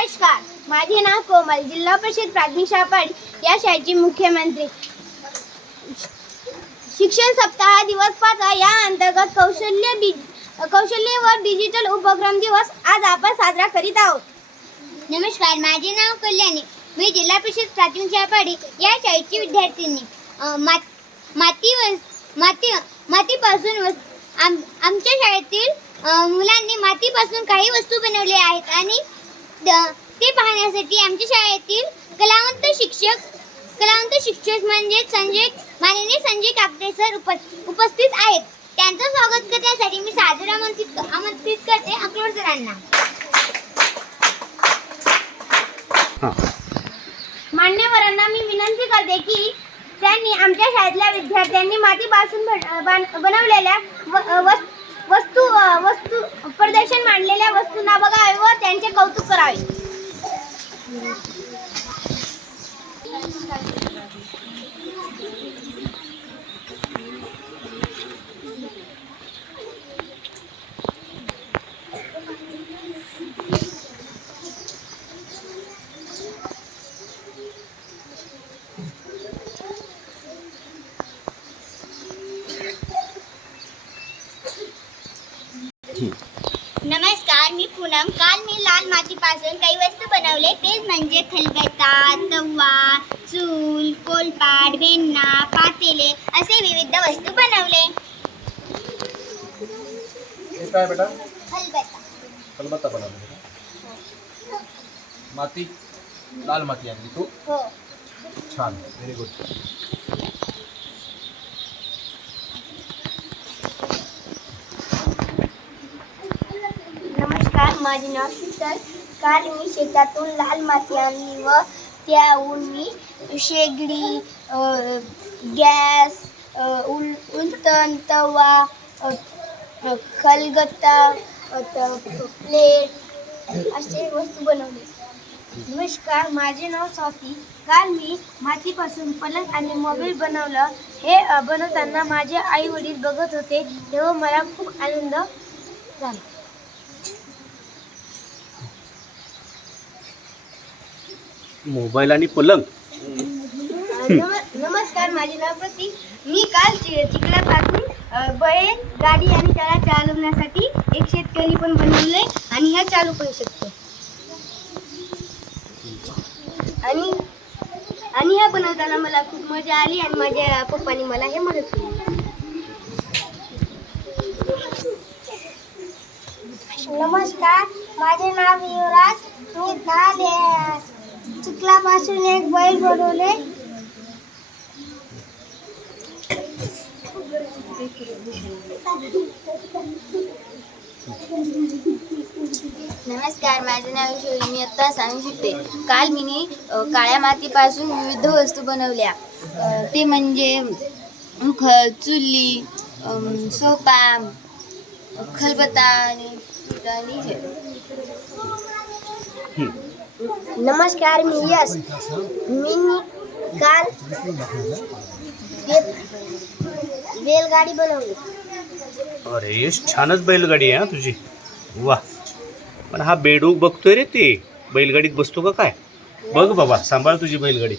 नमस्कार. माझे नाव कोमल. जिल्हा परिषद प्राथमिक शाळा या शाळेची मुख्यमंत्री. शिक्षण सप्ताह दिवस पाचा या अंतर्गत कौशल्य डि कौशल्य व डिजिटल उपक्रम दिवस आज आपण साजरा करीत आहोत. नमस्कार. माझे नाव कल्याणी. मी जिल्हा परिषद प्राथमिक शाळा या शाळेची विद्यार्थिनी. मात- माती व माती मातीपासून आम आमच्या शाळेतील मुलांनी मातीपासून काही वस्तू बनवल्या आहेत आणि ते पाहण्यासाठी आमच्या शाळेतील कलावंत शिक्षक कलावंत शिक्षक म्हणजे संजय माननीय संजय कापडे सर उप उपस्थित आहेत. त्यांचं स्वागत करण्यासाठी मी सादर आमंत्रित आमंत्रित करते अकलोड सरांना. मान्यवरांना मी विनंती करते की त्यांनी आमच्या शाळेतल्या विद्यार्थ्यांनी मातीपासून बन- बन- बनवलेल्या व- वस्तू वस्तू प्रदर्शन मांडलेल्या वस्तूंना बघावे व त्यांचे कौतुक करावे. काल मी लाल मातीपासून काही वस्तू बनवले. तेच म्हणजे खलबत्ता तवा चूल कोलपाट वेण्णा पातेले असे विविध वस्तू बनवले. हे काय बेटा? खलबत्ता. कलबत्ता बनवला माती लाल माती आणली तू. हो. छान व्हेरी गुड माझे नाव शीतल. काल मी शेतातून लाल माती आणली व त्याहून मी शेगडी गॅस उल उलटण तवा खलगत्ता प्लेट असे वस्तू बनवले. नमस्कार माझे नाव स्वाती. काल मी मातीपासून पलंग आणि मोबाईल बनवलं. हे बनवताना माझे आई वडील बघत होते. तेव्हा मला खूप आनंद झाला. मोबाईल आणि पलंग. नम- नमस्कार माझे नाव प्रतीक. मी काल चि- चिखलापासून बैल गाडी आणि त्याला चालवण्यासाठी एक शेतकरी पण बनवले आणि ह्या चालू पण शकतो. आणि आणि ह्या बनवताना मला खूप मजा आली आणि माझ्या पप्पानी मला हे मदत केली. नमस्कार माझे नाव युवराज. मी दहा चिखलापासून एक बैल बनवले. नमस्कार माझे नाव शोरी मी आत्ता सांगू शकते. काल मी काळ्या मातीपासून विविध वस्तू बनवल्या. ते म्हणजे मुखर चुली सोपा खलबत्ता आणि नमस्कार मी यश. मी काल बैलगाडी बनवली. अरे यश छानच बैलगाडी आहे तुझी. वा. पण हा बेडूक बघतोय रे ते. बैलगाडीत बसतो का काय? बघ बाबा सांभाळ तुझी बैलगाडी.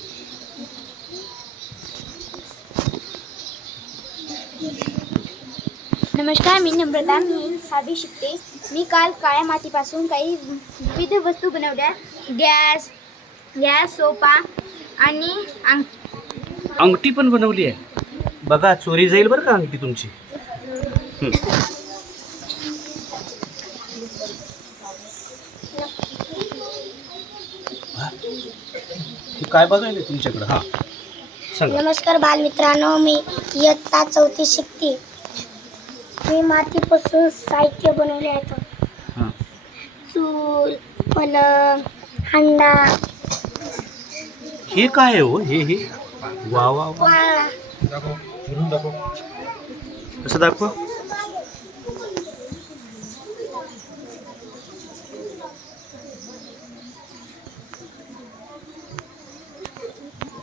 नमस्कार मी नम्रता. मी साधी शिकते मी काल काळ्या मातीपासून काही विविध वस्तू बनवल्या. गॅस गॅस सोफा आणि अंग- अंगठी पण बनवली आहे. बघा चोरी जाईल बरं का अंगठी तुमची. हं. हा? हे काय बघायला तुमच्याकडं? हां. सांगा. नमस्कार बालमित्रांनो मी इयत्ता चौथी शिकते. मी मातीपासून साहित्य बनवले आहेत हां. चूल पलंग हंडा हे काय हो? हे हे. वा वा वा. वाळा दाखव फिरून दाखव कसं दाखवा?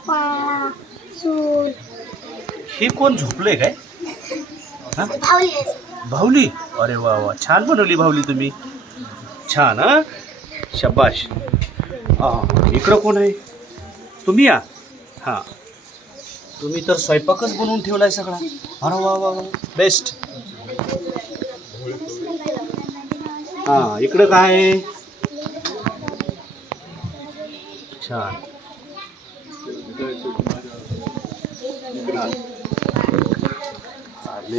वाळा चूल हे कोण झोपलंय काय? हा? धावले भावली अरे वा वा. छान बनवली भावली तुम्ही. छान हा? शबाश. हां इकडं कोण आहे? तुम्ही या. हां. तुम्ही तर स्वयंपाकच बनवून ठेवलाय सगळा. अरे वा वा वा. बेस्ट हां इकडं काय आहे? छान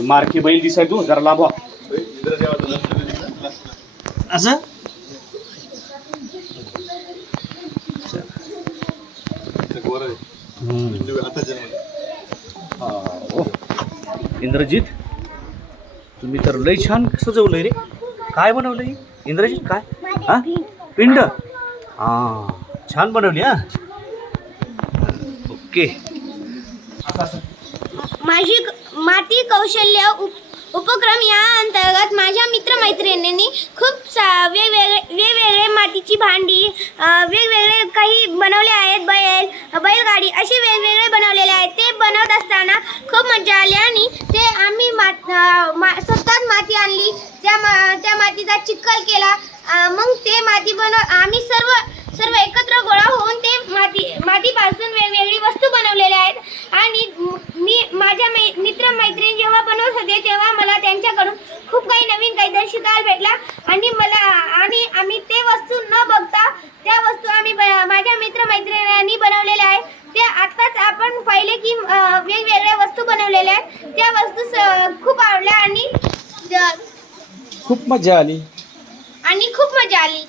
मारकी बैल दिसाय तू जरा लांब व्हा. हा, ओ. इंद्रजित तुम्ही तर लय छान सजवलंय रे. काय बनवलंय? इंद्रजित काय? हा? पिंड? हा छान बनवली हा? ओके. माझी माती कौशल्य उप उपक्रम या अंतर्गत माझ्या मित्रमैत्रिणींनी खूप सा वेगवेगळे वेगवेगळे मातीची भांडी वेगवेगळे काही बनवले आहेत बैल बैलगाडी असे वेगवेगळे बनवलेले आहेत. ते बनवत असताना खूप मजा आली आणि ते आम्ही मात मा स्वतःच माती आणली. त्या मा त्या मातीचा चिखल केला. मग ते माती बनव आम्ही सर्व सर्व एकत्र गोळा होऊन ते माती मातीपासून वेगवेगळी वस्तू बनवलेल्या आहेत आणि म- मी माझ्या मै मित्र मैत्रिणी जेव्हा बनवत होते तेव्हा मला त्यांच्याकडून खूप काही नवीन काहीतरी शिकायला भेटला आणि मला आणि आम्ही ते वस्तू न बघता त्या वस्तू आम्ही ब- माझ्या मित्र मैत्रिणींनी बनवलेल्या आहेत. त्या आत्ताच आपण पाहिले की वेगवेगळ्या वस्तू बनवलेल्या आहेत. त्या वस्तू खूप आवडल्या आणि खूप मजा आली. आणि खूप मजा आली.